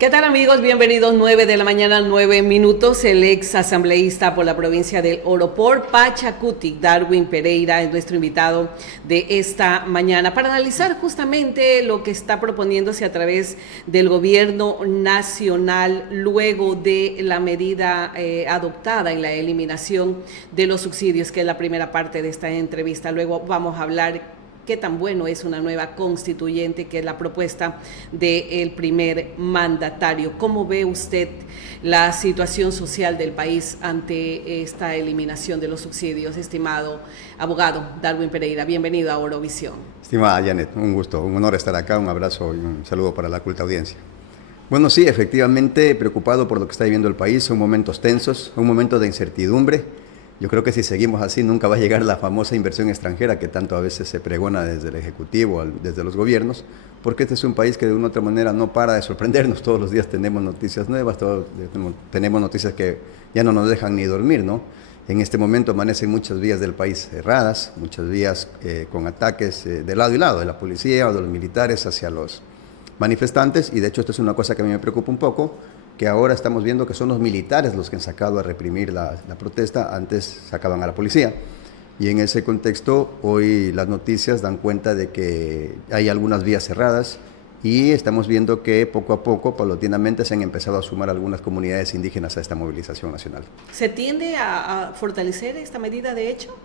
¿Qué tal, amigos? Bienvenidos, 9 de la mañana, 9 minutos. El ex asambleísta por la provincia del Oropor, Pachacutic, Darwin Pereira, es nuestro invitado de esta mañana para analizar justamente lo que está proponiéndose a través del gobierno nacional luego de la medida adoptada en la eliminación de los subsidios, que es la primera parte de esta entrevista. Luego vamos a hablar qué tan bueno es una nueva constituyente, que es la propuesta del primer mandatario. ¿Cómo ve usted la situación social del país ante esta eliminación de los subsidios, estimado abogado Darwin Pereira? Bienvenido a Orovisión. Estimada Janet, un gusto, un honor estar acá, un abrazo y un saludo para la culta audiencia. Bueno, sí, efectivamente, preocupado por lo que está viviendo el país, son momentos tensos, un momento de incertidumbre. Yo creo que si seguimos así nunca va a llegar la famosa inversión extranjera que tanto a veces se pregona desde el Ejecutivo, desde los gobiernos, porque este es un país que de una u otra manera no para de sorprendernos. Todos los días tenemos noticias nuevas, tenemos noticias que ya no nos dejan ni dormir, ¿no? En este momento amanecen muchas vías del país cerradas, muchas vías con ataques de lado y lado, de la policía o de los militares hacia los manifestantes, y de hecho esto es una cosa que a mí me preocupa un poco, que ahora estamos viendo que son los militares los que han sacado a reprimir la protesta. Antes sacaban a la policía. Y en ese contexto, hoy las noticias dan cuenta de que hay algunas vías cerradas y estamos viendo que poco a poco, paulatinamente, se han empezado a sumar algunas comunidades indígenas a esta movilización nacional. ¿Se tiende a fortalecer esta medida de hecho?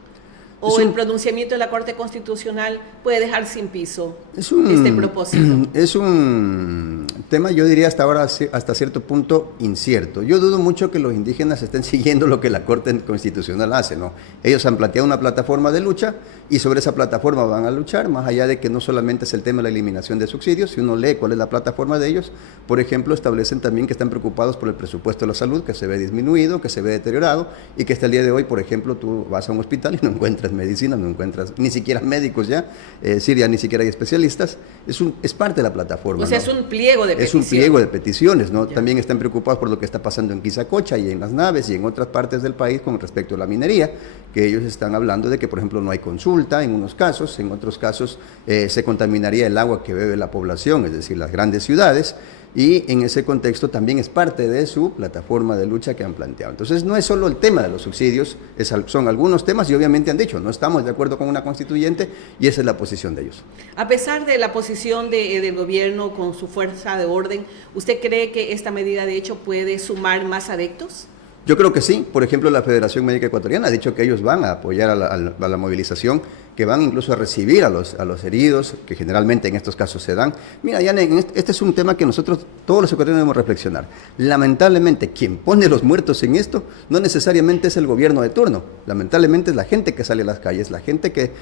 ¿O el pronunciamiento de la Corte Constitucional puede dejar sin piso este propósito? Es un tema, yo diría hasta ahora, hasta cierto punto, incierto. Yo dudo mucho que los indígenas estén siguiendo lo que la Corte Constitucional hace, ¿no? Ellos han planteado una plataforma de lucha y sobre esa plataforma van a luchar, más allá de que no solamente es el tema de la eliminación de subsidios. Si uno lee cuál es la plataforma de ellos, por ejemplo, establecen también que están preocupados por el presupuesto de la salud, que se ve disminuido, que se ve deteriorado, y que hasta el día de hoy, por ejemplo, tú vas a un hospital y no encuentras medicina, no encuentras ni siquiera médicos ya, ya ni siquiera hay especialistas. Es parte de la plataforma. O sea, ¿no? Es un pliego de peticiones. Es un pliego de peticiones, ¿no? Ya. También están preocupados por lo que está pasando en Quizacocha y en las naves y en otras partes del país con respecto a la minería, que ellos están hablando de que, por ejemplo, no hay consulta en unos casos, en otros casos se contaminaría el agua que bebe la población, es decir, las grandes ciudades. Y en ese contexto también es parte de su plataforma de lucha que han planteado. Entonces no es solo el tema de los subsidios, son algunos temas y obviamente han dicho, no estamos de acuerdo con una constituyente y esa es la posición de ellos. A pesar de la posición del gobierno con su fuerza de orden, ¿usted cree que esta medida de hecho puede sumar más adeptos? Yo creo que sí. Por ejemplo, la Federación Médica Ecuatoriana ha dicho que ellos van a apoyar a la movilización, que van incluso a recibir a los heridos, que generalmente en estos casos se dan. Mira, Yane, este es un tema que nosotros, todos los ecuatorianos, debemos reflexionar. Lamentablemente, quien pone los muertos en esto no necesariamente es el gobierno de turno. Lamentablemente es la gente que sale a las calles, la gente que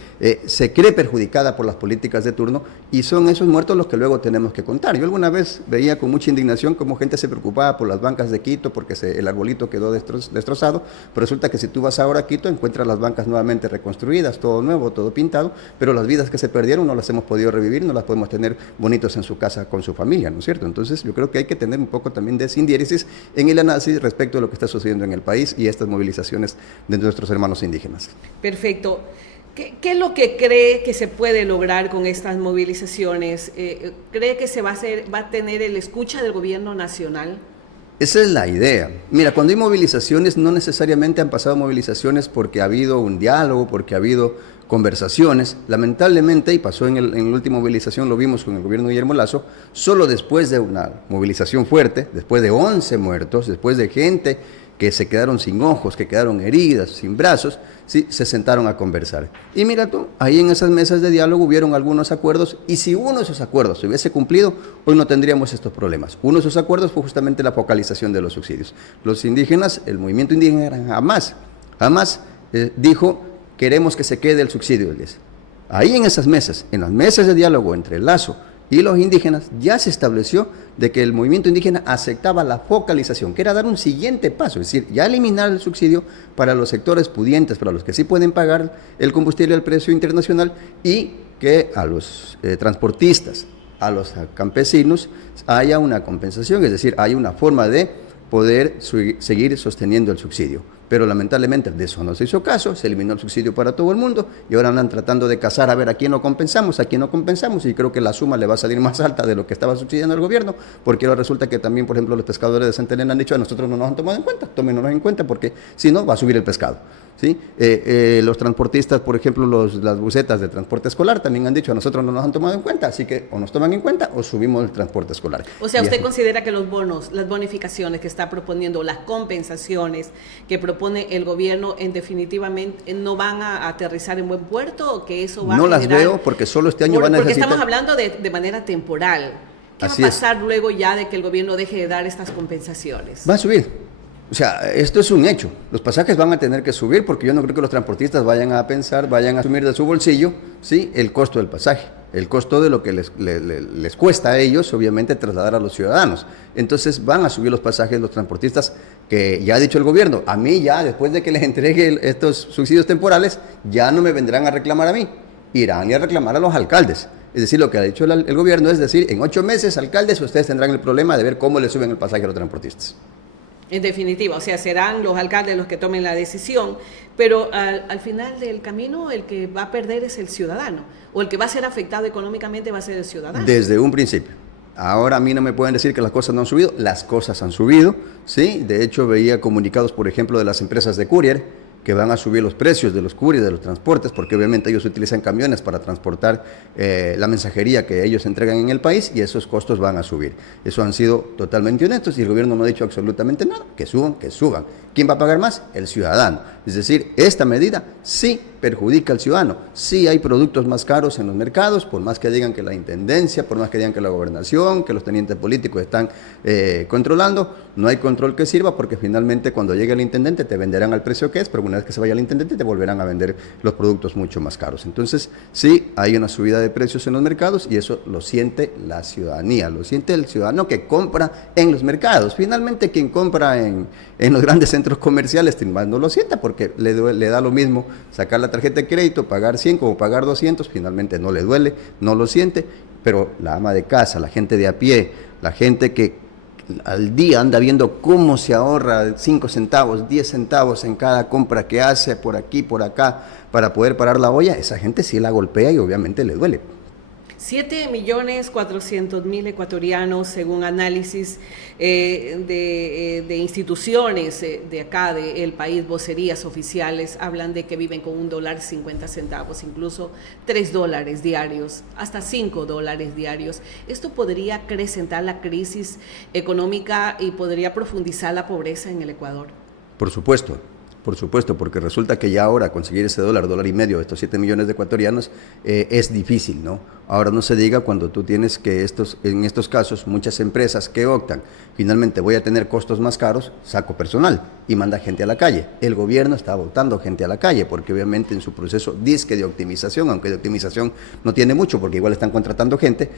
se cree perjudicada por las políticas de turno, y son esos muertos los que luego tenemos que contar. Yo alguna vez veía con mucha indignación cómo gente se preocupaba por las bancas de Quito porque el arbolito quedó destrozado, pero resulta que si tú vas ahora a Quito encuentras las bancas nuevamente reconstruidas, todo nuevo, todo pintado, pero las vidas que se perdieron no las hemos podido revivir, no las podemos tener bonitos en su casa con su familia, ¿no es cierto? Entonces yo creo que hay que tener un poco también de sindiéresis en el análisis respecto a lo que está sucediendo en el país y estas movilizaciones de nuestros hermanos indígenas. Perfecto. ¿Qué es lo que cree que se puede lograr con estas movilizaciones? ¿Cree que va a tener el escucha del gobierno nacional? Esa es la idea. Mira, cuando hay movilizaciones, no necesariamente han pasado movilizaciones porque ha habido un diálogo, porque ha habido conversaciones. Lamentablemente, y pasó en la última movilización, lo vimos con el gobierno de Guillermo Lasso, solo después de una movilización fuerte, después de 11 muertos, después de gente que se quedaron sin ojos, que quedaron heridas, sin brazos, sí, se sentaron a conversar. Y mira tú, ahí en esas mesas de diálogo hubieron algunos acuerdos, y si uno de esos acuerdos se hubiese cumplido, hoy no tendríamos estos problemas. Uno de esos acuerdos fue justamente la focalización de los subsidios. Los indígenas, el movimiento indígena jamás dijo, queremos que se quede el subsidio del 10. Ahí en esas mesas, en las mesas de diálogo entre Lasso y los indígenas, ya se estableció de que el movimiento indígena aceptaba la focalización, que era dar un siguiente paso, es decir, ya eliminar el subsidio para los sectores pudientes, para los que sí pueden pagar el combustible al precio internacional, y que a los transportistas, a los campesinos, haya una compensación, es decir, hay una forma de poder seguir sosteniendo el subsidio. pero lamentablemente de eso no se hizo caso, se eliminó el subsidio para todo el mundo y ahora andan tratando de cazar a ver a quién no compensamos, y creo que la suma le va a salir más alta de lo que estaba subsidiando el gobierno, porque ahora resulta que también, por ejemplo, los pescadores de Santa Elena han dicho a nosotros no nos han tomado en cuenta, tómenos en cuenta porque si no va a subir el pescado. ¿Sí? Los transportistas, por ejemplo, las busetas de transporte escolar también han dicho a nosotros no nos han tomado en cuenta, así que o nos toman en cuenta o subimos el transporte escolar. O sea, ¿usted considera que los bonos, las bonificaciones que está proponiendo, las compensaciones que propone el gobierno, en definitivamente no van a aterrizar en buen puerto o que eso va a generar? No las veo porque solo este año van a necesitar... Porque estamos hablando de manera temporal. ¿Qué va a pasar luego ya de que el gobierno deje de dar estas compensaciones? Va a subir. O sea, esto es un hecho. Los pasajes van a tener que subir porque yo no creo que los transportistas vayan a asumir de su bolsillo, ¿sí?, el costo del pasaje, el costo de lo que les cuesta a ellos, obviamente, trasladar a los ciudadanos. Entonces van a subir los pasajes los transportistas, que ya ha dicho el gobierno, a mí ya, después de que les entregue estos subsidios temporales, ya no me vendrán a reclamar a mí, irán a reclamar a los alcaldes. Es decir, lo que ha dicho el gobierno es decir, en 8 meses, alcaldes, ustedes tendrán el problema de ver cómo le suben el pasaje a los transportistas. En definitiva, o sea, serán los alcaldes los que tomen la decisión, pero al final del camino el que va a perder es el ciudadano, o el que va a ser afectado económicamente va a ser el ciudadano. Desde un principio. Ahora a mí no me pueden decir que las cosas no han subido, las cosas han subido, ¿sí? De hecho veía comunicados, por ejemplo, de las empresas de courier, que van a subir los precios de los couriers, de los transportes, porque obviamente ellos utilizan camiones para transportar la mensajería que ellos entregan en el país y esos costos van a subir. Eso han sido totalmente honestos y el gobierno no ha dicho absolutamente nada, que suban, que suban. ¿Quién va a pagar más? El ciudadano. Es decir, esta medida sí perjudica al ciudadano. Sí hay productos más caros en los mercados, por más que digan que la intendencia, por más que digan que la gobernación, que los tenientes políticos están controlando, no hay control que sirva porque finalmente cuando llegue el intendente te venderán al precio que es, pero una vez que se vaya el intendente te volverán a vender los productos mucho más caros. Entonces, sí hay una subida de precios en los mercados y eso lo siente la ciudadanía, lo siente el ciudadano que compra en los mercados. Finalmente, quien compra en los grandes centros comerciales no lo sienta porque le da lo mismo sacar la tarjeta de crédito, pagar 100 como pagar 200, finalmente no le duele, no lo siente, pero la ama de casa, la gente de a pie, la gente que al día anda viendo cómo se ahorra 5 centavos, 10 centavos en cada compra que hace por aquí, por acá, para poder parar la olla, esa gente sí la golpea y obviamente le duele. 7.400.000 ecuatorianos, según análisis de instituciones de acá, del país, vocerías oficiales, hablan de que viven con $1.50, incluso $3 diarios, hasta $5 diarios. Esto podría acrecentar la crisis económica y podría profundizar la pobreza en el Ecuador. Por supuesto, porque resulta que ya ahora conseguir ese dólar y medio, estos 7 millones de ecuatorianos, es difícil, ¿no? Ahora no se diga cuando tú tienes que en estos casos, muchas empresas que optan, finalmente voy a tener costos más caros, saco personal y manda gente a la calle. El gobierno está botando gente a la calle, porque obviamente en su proceso disque de optimización, aunque de optimización no tiene mucho, porque igual están contratando gente,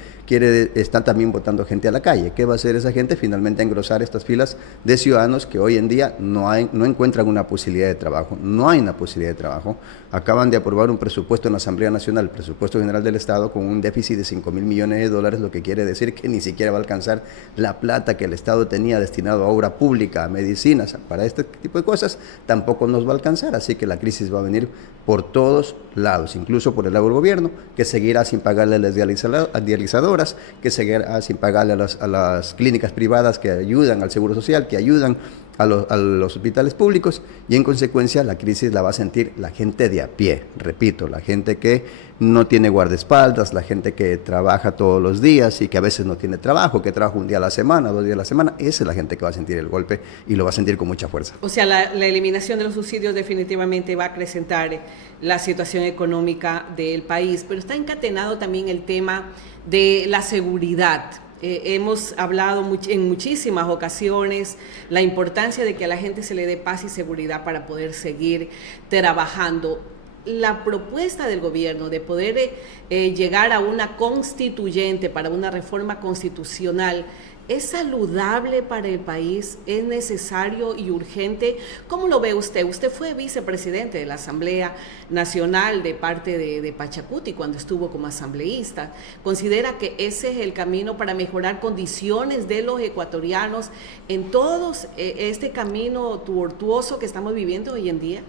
están también botando gente a la calle. ¿Qué va a hacer esa gente? Finalmente engrosar estas filas de ciudadanos que hoy en día no encuentran una posibilidad de trabajo, no hay una posibilidad de trabajo. Acaban de aprobar un presupuesto en la Asamblea Nacional, el presupuesto general del Estado, con un déficit de $5.000 millones, lo que quiere decir que ni siquiera va a alcanzar la plata que el Estado tenía destinado a obra pública, a medicinas, para este tipo de cosas, tampoco nos va a alcanzar, así que la crisis va a venir por todos lados, incluso por el lado del gobierno, que seguirá sin pagarle a las dializadoras, que seguirá sin pagarle a las clínicas privadas que ayudan al Seguro Social, que ayudan a los hospitales públicos, y en consecuencia la crisis la va a sentir la gente de a pie, repito, la gente que no tiene guardaespaldas, la gente que trabaja todos los días y que a veces no tiene trabajo, que trabaja un día a la semana, 2 días a la semana, esa es la gente que va a sentir el golpe y lo va a sentir con mucha fuerza. O sea, la eliminación de los subsidios definitivamente va a acrecentar la situación económica del país, pero está encadenado también el tema de la seguridad. Hemos hablado en muchísimas ocasiones la importancia de que a la gente se le dé paz y seguridad para poder seguir trabajando. La propuesta del gobierno de poder llegar a una constituyente para una reforma constitucional, ¿Es saludable para el país? ¿Es necesario y urgente? ¿Cómo lo ve usted? Usted fue vicepresidente de la Asamblea Nacional de parte de Pachacuti cuando estuvo como asambleísta. ¿Considera que ese es el camino para mejorar condiciones de los ecuatorianos en todo este camino tortuoso que estamos viviendo hoy en día?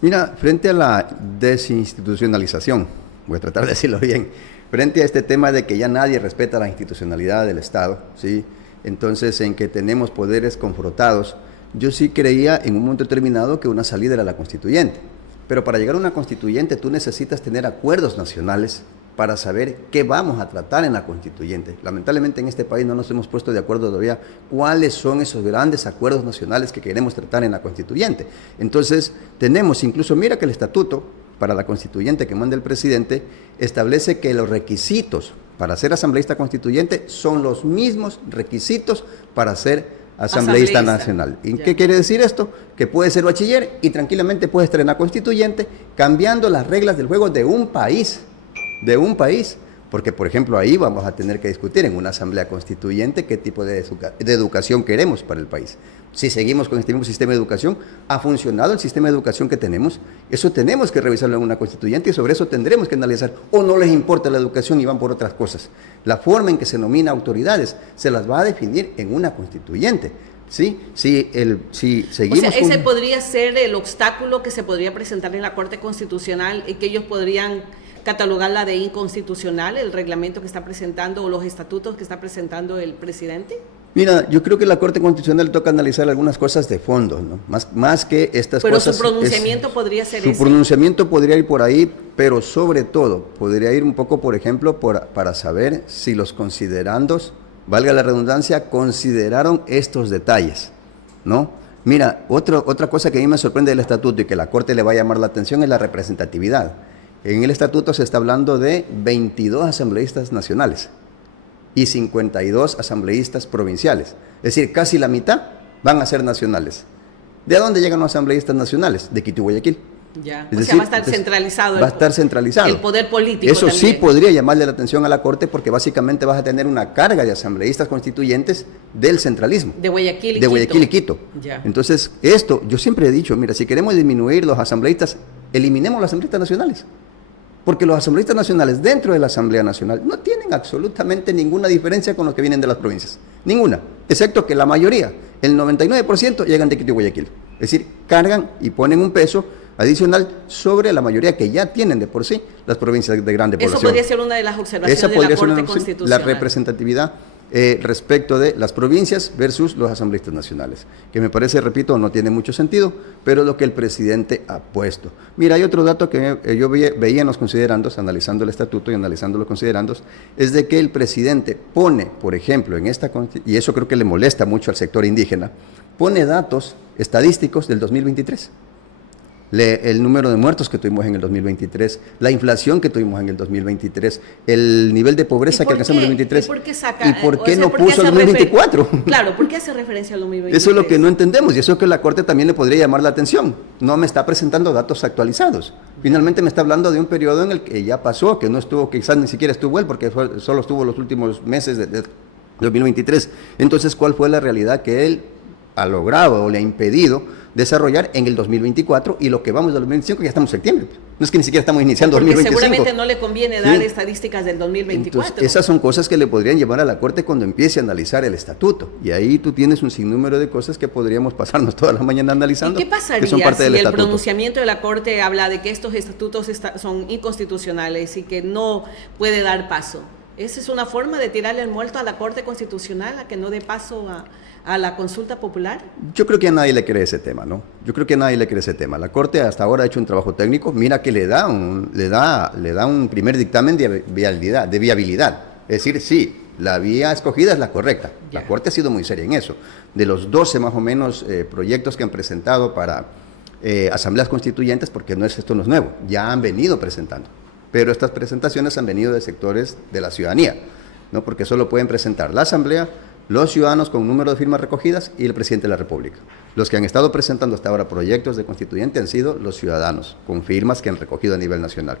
Mira, frente a la desinstitucionalización, voy a tratar de decirlo bien, frente a este tema de que ya nadie respeta la institucionalidad del Estado, ¿sí? Entonces, en que tenemos poderes confrontados, yo sí creía en un momento determinado que una salida era la constituyente. Pero para llegar a una constituyente tú necesitas tener acuerdos nacionales para saber qué vamos a tratar en la constituyente. Lamentablemente en este país no nos hemos puesto de acuerdo todavía cuáles son esos grandes acuerdos nacionales que queremos tratar en la constituyente. Entonces, tenemos incluso, mira que el estatuto para la constituyente que manda el presidente establece que los requisitos para ser asambleísta constituyente son los mismos requisitos para ser asambleísta nacional. ¿Y qué quiere decir esto? Que puedes ser bachiller y tranquilamente puedes estar en la constituyente cambiando las reglas del juego de un país, porque por ejemplo ahí vamos a tener que discutir en una asamblea constituyente qué tipo de educación queremos para el país. Si seguimos con este mismo sistema de educación, ¿ha funcionado el sistema de educación que tenemos? Eso tenemos que revisarlo en una constituyente y sobre eso tendremos que analizar. O no les importa la educación y van por otras cosas. La forma en que se nomina autoridades se las va a definir en una constituyente. ¿Sí? Si seguimos o sea, ese podría ser el obstáculo que se podría presentar en la Corte Constitucional y que ellos podrían catalogarla de inconstitucional, el reglamento que está presentando o los estatutos que está presentando el presidente. Mira, yo creo que la Corte Constitucional toca analizar algunas cosas de fondo, ¿no? Más que estas pero cosas. Pero su pronunciamiento podría ser ese. Su pronunciamiento podría ir por ahí, pero sobre todo podría ir un poco, por ejemplo, para saber si los considerandos, valga la redundancia, consideraron estos detalles, ¿no? Mira, otra cosa que a mí me sorprende del estatuto y que la Corte le va a llamar la atención es la representatividad. En el estatuto se está hablando de 22 asambleístas nacionales y 52 asambleístas provinciales. Es decir, casi la mitad van a ser nacionales. ¿De dónde llegan los asambleístas nacionales? De Quito y Guayaquil. Ya, o sea, va a estar centralizado. Va a estar centralizado. El poder político. Eso también. Sí podría llamarle la atención a la Corte porque básicamente vas a tener una carga de asambleístas constituyentes del centralismo. De Guayaquil y Quito. De Guayaquil y Quito. Ya. Entonces, esto, yo siempre he dicho, mira, si queremos disminuir los asambleístas, eliminemos los asambleístas nacionales. Porque los asambleístas nacionales dentro de la Asamblea Nacional no tienen absolutamente ninguna diferencia con los que vienen de las provincias. Ninguna. Excepto que la mayoría, el 99%, llegan de Quito y Guayaquil. Es decir, cargan y ponen un peso adicional sobre la mayoría que ya tienen de por sí las provincias de grande población. Eso podría ser una de las observaciones de la Corte Constitucional. La representatividad respecto de las provincias versus los asambleístas nacionales, que me parece, repito, no tiene mucho sentido, pero lo que el presidente ha puesto. Mira, hay otro dato que yo veía en los considerandos, analizando el estatuto y analizando los considerandos, es de que el presidente pone, por ejemplo, en esta, y eso creo que le molesta mucho al sector indígena, pone datos estadísticos del 2023. El número de muertos que tuvimos en el 2023, la inflación que tuvimos en el 2023, el nivel de pobreza que alcanzamos en el 2023. ¿Y por qué no puso el 2024? Claro, ¿por qué hace referencia al 2023? Eso es lo que no entendemos y eso es que la Corte también le podría llamar la atención. No me está presentando datos actualizados. Finalmente me está hablando de un periodo en el que ya pasó, que no estuvo, quizás ni siquiera estuvo él, porque solo estuvo los últimos meses de 2023. Entonces, ¿cuál fue la realidad que él ha logrado o le ha impedido desarrollar en el 2024 y lo que vamos del 2025 ya estamos en septiembre? No es que ni siquiera estamos iniciando porque 2025. Seguramente no le conviene dar estadísticas del 2024. Entonces, esas son cosas que le podrían llevar a la Corte cuando empiece a analizar el estatuto. Y ahí tú tienes un sinnúmero de cosas que podríamos pasarnos toda la mañana analizando. ¿Y qué pasaría que son parte si del el pronunciamiento de la Corte habla de que estos estatutos son inconstitucionales y que no puede dar paso? ¿Esa es una forma de tirarle el muerto a la Corte Constitucional, a que no dé paso a la consulta popular? Yo creo que a nadie le cree ese tema, ¿no? Yo creo que a nadie le cree ese tema. La Corte hasta ahora ha hecho un trabajo técnico. Mira que le da un primer dictamen de viabilidad. Es decir, sí, la vía escogida es la correcta. La Corte ha sido muy seria en eso. De los 12 más o menos proyectos que han presentado para asambleas constituyentes, porque esto no es nuevo, ya han venido presentando. Pero estas presentaciones han venido de sectores de la ciudadanía, ¿no? Porque solo pueden presentar la asamblea, los ciudadanos con un número de firmas recogidas y el presidente de la República. Los que han estado presentando hasta ahora proyectos de constituyente han sido los ciudadanos, con firmas que han recogido a nivel nacional.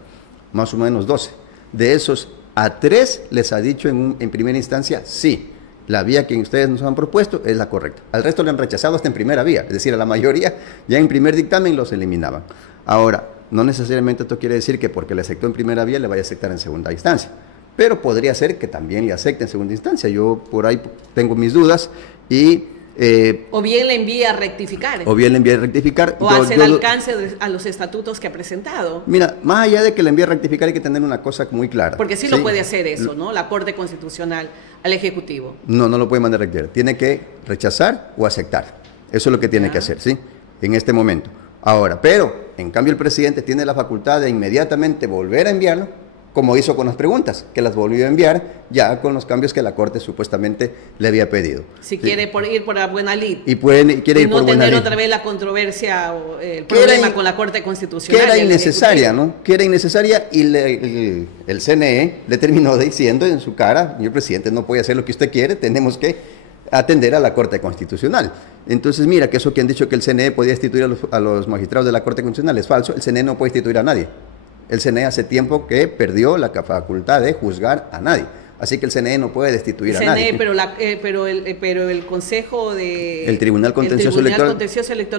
Más o menos 12. De esos, a 3 les ha dicho en primera instancia sí. la vía que ustedes nos han propuesto es la correcta. Al resto le han rechazado hasta en primera vía, es decir, a la mayoría ya en primer dictamen los eliminaban. Ahora, no necesariamente esto quiere decir que porque le aceptó en primera vía le vaya a aceptar en segunda instancia, pero podría ser que también le acepte en segunda instancia. Yo por ahí tengo mis dudas y... o bien le envía a rectificar. O bien le envía a rectificar. O hacer alcance a los estatutos que ha presentado. Mira, más allá de que le envíe a rectificar hay que tener una cosa muy clara. Porque sí lo puede hacer eso, ¿no? La Corte Constitucional al Ejecutivo. No lo puede mandar a rectificar. Tiene que rechazar o aceptar. Eso es lo que tiene que hacer, ¿sí? En este momento. Ahora, pero, en cambio el presidente tiene la facultad de inmediatamente volver a enviarlo, como hizo con las preguntas, que las volvió a enviar ya con los cambios que la Corte supuestamente le había pedido. Si quiere ir por la buena lid. Y quiere ir por buena lid. No tener otra vez la controversia o el problema con la Corte Constitucional. Que era innecesaria, ¿no? Que era innecesaria y el CNE le terminó diciendo en su cara, señor presidente, no puede hacer lo que usted quiere, tenemos que atender a la Corte Constitucional. Entonces, mira, que eso que han dicho que el CNE podía destituir a los magistrados de la Corte Constitucional es falso. El CNE no puede destituir a nadie. El CNE hace tiempo que perdió la facultad de juzgar a nadie. Así que el CNE no puede destituir a nadie. Pero el Consejo de... El Tribunal Contencioso Electoral.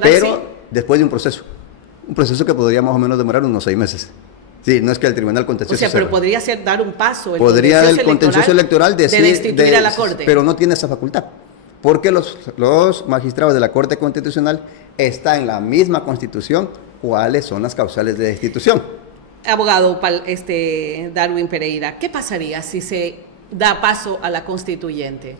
Pero sí, después de un proceso que podría más o menos demorar unos 6 meses. Sí, no es que el Tribunal Contencioso... O sea, pero podría ser dar un paso. Podría el Contencioso Electoral decir... De destituir a la Corte. Pero no tiene esa facultad. Porque los magistrados de la Corte Constitucional están en la misma Constitución cuáles son las causales de destitución. Abogado Darwin Pereira, ¿qué pasaría si se da paso a la constituyente?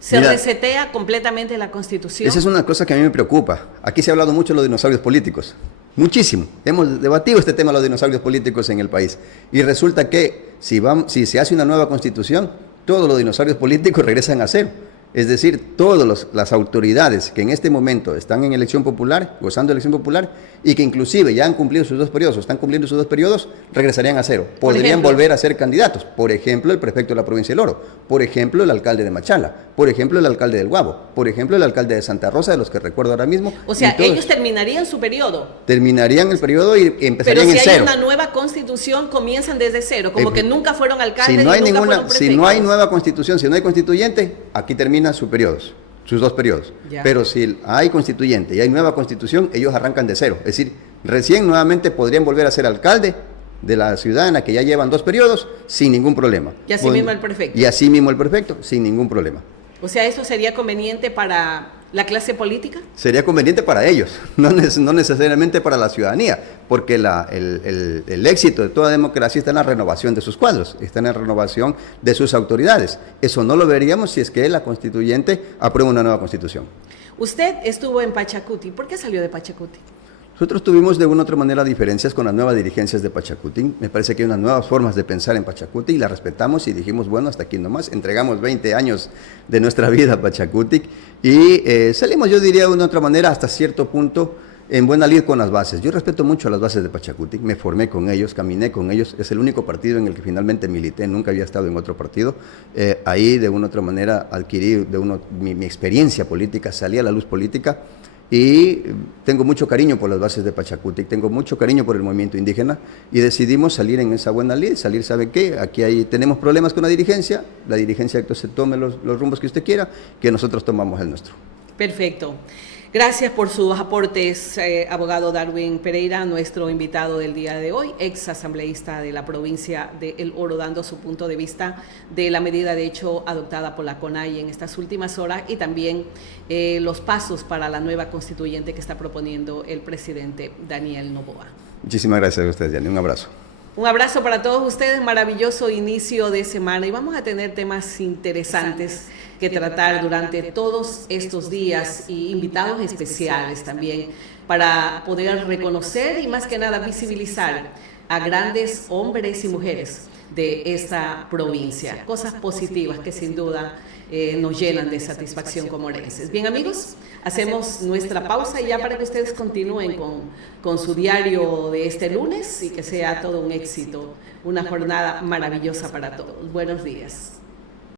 ¿Se resetea completamente la Constitución? Esa es una cosa que a mí me preocupa. Aquí se ha hablado mucho de los dinosaurios políticos. Muchísimo. Hemos debatido este tema de los dinosaurios políticos en el país. Y resulta que si se hace una nueva Constitución, todos los dinosaurios políticos regresan a cero. Es decir, todas las autoridades que en este momento están en elección popular, gozando de elección popular, y que inclusive ya han cumplido sus 2 periodos, o están cumpliendo sus 2 periodos, regresarían a cero. Podrían volver a ser candidatos. Por ejemplo, el prefecto de la provincia del Oro. Por ejemplo, el alcalde de Machala. Por ejemplo, el alcalde del Guabo. Por ejemplo, el alcalde de Santa Rosa, de los que recuerdo ahora mismo. O sea, ellos terminarían su periodo. Terminarían el periodo y empezarían en cero. Pero si hay una nueva constitución, comienzan desde cero, como que nunca fueron alcaldes si no hay y nunca fueron prefectos. Si no hay nueva constitución, si no hay constituyente, aquí terminan sus periodos. Sus 2 periodos. Ya. Pero si hay constituyente y hay nueva constitución, ellos arrancan de cero. Es decir, recién nuevamente podrían volver a ser alcalde de la ciudad en la que ya llevan 2 periodos sin ningún problema. Y así mismo el prefecto. Y así mismo el prefecto, sin ningún problema. O sea, ¿eso sería conveniente para la clase política? Sería conveniente para ellos, no necesariamente para la ciudadanía, porque el éxito de toda democracia está en la renovación de sus cuadros, está en la renovación de sus autoridades. Eso no lo veríamos si es que la constituyente aprueba una nueva constitución. Usted estuvo en Pachacuti. ¿Por qué salió de Pachacuti? Nosotros tuvimos de una u otra manera diferencias con las nuevas dirigencias de Pachacuti. Me parece que hay unas nuevas formas de pensar en Pachacuti y las respetamos y dijimos, bueno, hasta aquí nomás. Entregamos 20 años de nuestra vida a Pachacuti y salimos, yo diría de una u otra manera, hasta cierto punto en buena lid con las bases. Yo respeto mucho a las bases de Pachacuti, me formé con ellos, caminé con ellos. Es el único partido en el que finalmente milité, nunca había estado en otro partido. Ahí de una u otra manera adquirí mi experiencia política, salí a la luz política. Y tengo mucho cariño por las bases de Pachacuti, tengo mucho cariño por el movimiento indígena y decidimos salir en esa buena lid, ¿sabe qué? Aquí tenemos problemas con la dirigencia entonces tome los rumbos que usted quiera, que nosotros tomamos el nuestro. Perfecto. Gracias por sus aportes, abogado Darwin Pereira, nuestro invitado del día de hoy, ex asambleísta de la provincia de El Oro, dando su punto de vista de la medida de hecho adoptada por la CONAIE en estas últimas horas y también los pasos para la nueva constituyente que está proponiendo el presidente Daniel Noboa. Muchísimas gracias a ustedes, Yanni. Un abrazo. Un abrazo para todos ustedes, maravilloso inicio de semana y vamos a tener temas interesantes que tratar durante todos estos días y invitados especiales también para poder reconocer y más que nada visibilizar a grandes hombres y mujeres de esta provincia, cosas positivas que sin duda nos llenan de satisfacción como orenses. Bien amigos, hacemos nuestra pausa y ya para que ustedes continúen con su diario de este lunes y que sea todo un éxito, una jornada maravillosa para todos. Buenos días.